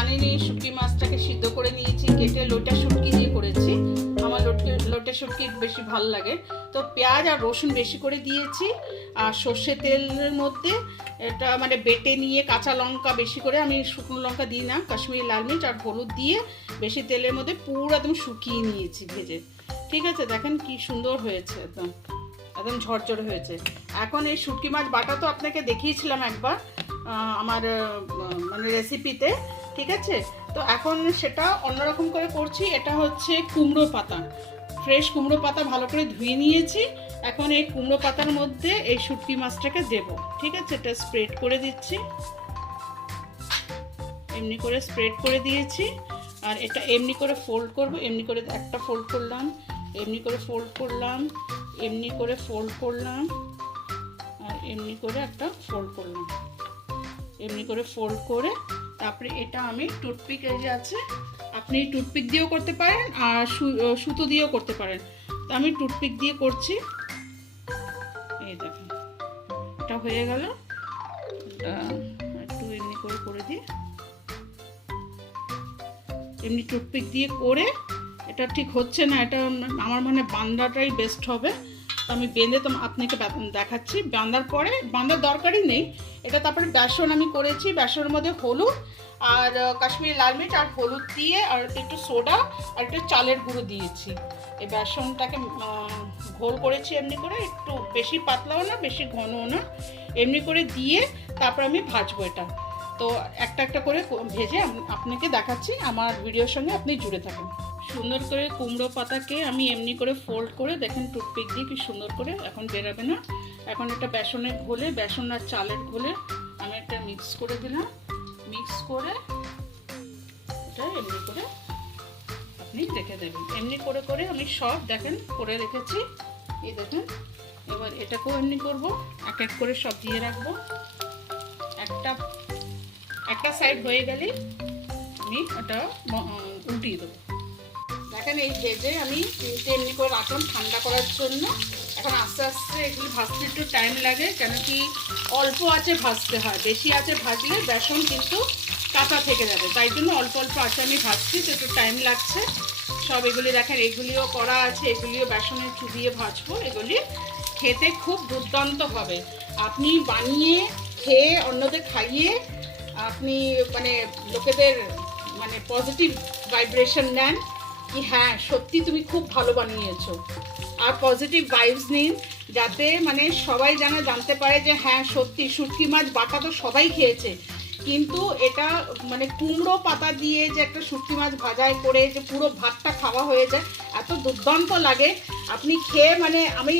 জানেনই শুটকি মাছটাকে সিদ্ধ করে নিয়েছি, কেটে লোটা শুটকি দিয়ে করেছি। আমার লোটে শুটকি বেশি ভালো লাগে। তো পেঁয়াজ আর রসুন বেশি করে দিয়েছি, আর সর্ষে তেলের মধ্যে এটা মানে বেটে নিয়ে কাঁচা লঙ্কা বেশি করে, আমি শুকনো লঙ্কা দিই না, কাশ্মীরি লাল মির্চ আর হলুদ দিয়ে বেশি তেলের মধ্যে পুরো একদম শুকিয়ে নিয়েছি ভেজে। ঠিক আছে, দেখেন কি সুন্দর হয়েছে, একদম একদম ঝরঝরে হয়েছে। এখন এই শুটকি মাছ বাটা তো আপনাকে দেখিয়েছিলাম একবার আমার মানে রেসিপিতে, ঠিক আছে। তো এখন সেটা অন্যরকম করে করছি। এটা হচ্ছে কুমড়ো পাতা, ফ্রেশ কুমড়ো পাতা ভালো করে ধুয়ে নিয়েছি। এখন এই কুমড়ো পাতার মধ্যে এই শুটকি মাছটাকে দেব, ঠিক আছে। এটা স্প্রেড করে দিচ্ছি, এমনি করে স্প্রেড করে দিয়েছি। আর এটা এমনি করে ফোল্ড করব, এমনি করে একটা ফোল্ড করলাম, এমনি করে ফোল্ড করলাম, এমনি করে ফোল্ড করলাম, আর এমনি করে একটা ফোল্ড করলাম, এমনি করে ফোল্ড করে তারপরে এটা আমি টুথপিক এই যে আছে, আপনি টুথপিক দিয়েও করতে পারেন আর সুতো দিয়েও করতে পারেন। তো আমি টুথপিক দিয়ে করছি। এই দেখুন এটা হয়ে গেল। এটা একটু এমনি করে করে দিই, এমনি টুথপিক দিয়ে করে। এটা ঠিক হচ্ছে না, এটা আমার মানে বান্দাটাই বেস্ট হবে। তো আমি বেঁধে তো আপনাকে দেখাচ্ছি। বাঁধার দরকারই নেই এটা। তারপরে বেসন আমি করেছি, বেসনের মধ্যে হলুদ আর কাশ্মীরি লাল মির্চ আর হলুদ দিয়ে আর একটু সোডা আর একটু চালের গুঁড়ো দিয়েছি। এই বেসনটাকে ঘোল করেছি এমনি করে, একটু বেশি পাতলাও না বেশি ঘনও না, এমনি করে দিয়ে তারপর আমি ভাজবো এটা। তো একটা একটা করে ভেজে আপনাকে দেখাচ্ছি, আমার ভিডিওর সঙ্গে আপনি জুড়ে থাকুন। সুন্দর করে কুমড়ো পাতাকে আমি এমনি করে ফোল্ড করে দেখেন টুথপিক দিয়ে কি সুন্দর করে, এখন বেরাবে না। এখন এটা বেসনের ঘোলে, বেসন আর চালের ঘোলে আমি একটা মিক্স করে দিলাম। মিক্স করে এটা এমনি করে আপনি রেখে দেবেন। এমনি করে করে আমি সব দেখেন করে রেখেছি, এই দেখেন। এবার এটাকেও এমনি করব, এক এক করে সব দিয়ে রাখবো। একটা সাইড হয়ে গেলে আমি এটা উল্টিয়ে দেবো। দেখেন এই ভেজে আমি এমনি করে রাখলাম ঠান্ডা করার জন্য। এখন আস্তে আস্তে এগুলি ভাজতে একটু টাইম লাগে, কেন কি অল্প আঁচে ভাজতে হয়, বেশি আঁচে ভাজলে বেসন কিন্তু কাঁচা থেকে যাবে, তাই জন্য অল্প অল্প আঁচে আমি ভাজছি, তো একটু টাইম লাগছে। সব এগুলি দেখেন এগুলিও করা আছে, এগুলিও বেসনে চুবিয়ে ভাজবো। এগুলি খেতে খুব দুর্দান্ত হবে। আপনি বানিয়ে খেয়ে অন্যদের খাইয়ে আপনি মানে লোকেদের মানে পজিটিভ ভাইব্রেশন নেন কি হ্যাঁ সত্যি তুমি খুব ভালো বানিয়েছো, আর পজিটিভ ভাইবস নিন, যাতে মানে সবাই যেন জানতে পারে যে হ্যাঁ সত্যি শুটকি মাছ বাটা তো সবাই খেয়েছে, কিন্তু এটা মানে কুমড়ো পাতা দিয়ে যে একটা শুটকি মাছ ভাজায় করে যে পুরো ভাতটা খাওয়া হয়ে যায়, এত দুর্দান্ত লাগে। আপনি খেয়ে মানে আমি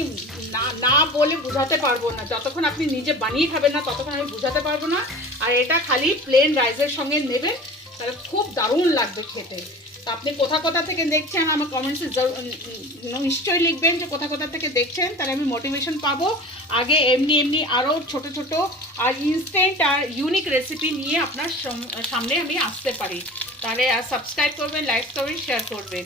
না বলে বোঝাতে পারবো না, যতক্ষণ আপনি নিজে বানিয়ে খাবেন না ততক্ষণ আমি বোঝাতে পারবো না। আর এটা খালি প্লেন রাইসের সঙ্গে নেবেন, তাহলে খুব দারুণ লাগবে খেতে। তো আপনি কোথা থেকে দেখছেন আমার কমেন্টসে নিশ্চয়ই লিখবেন যে কোথা থেকে দেখছেন, তাহলে আমি মোটিভেশন পাবো আগে এমনি আরও ছোট ছোট আর ইনস্ট্যান্ট আর ইউনিক রেসিপি নিয়ে আপনার সামনে আমি আসতে পারি। তাহলে সাবস্ক্রাইব করবেন, লাইক করবেন, শেয়ার করবেন।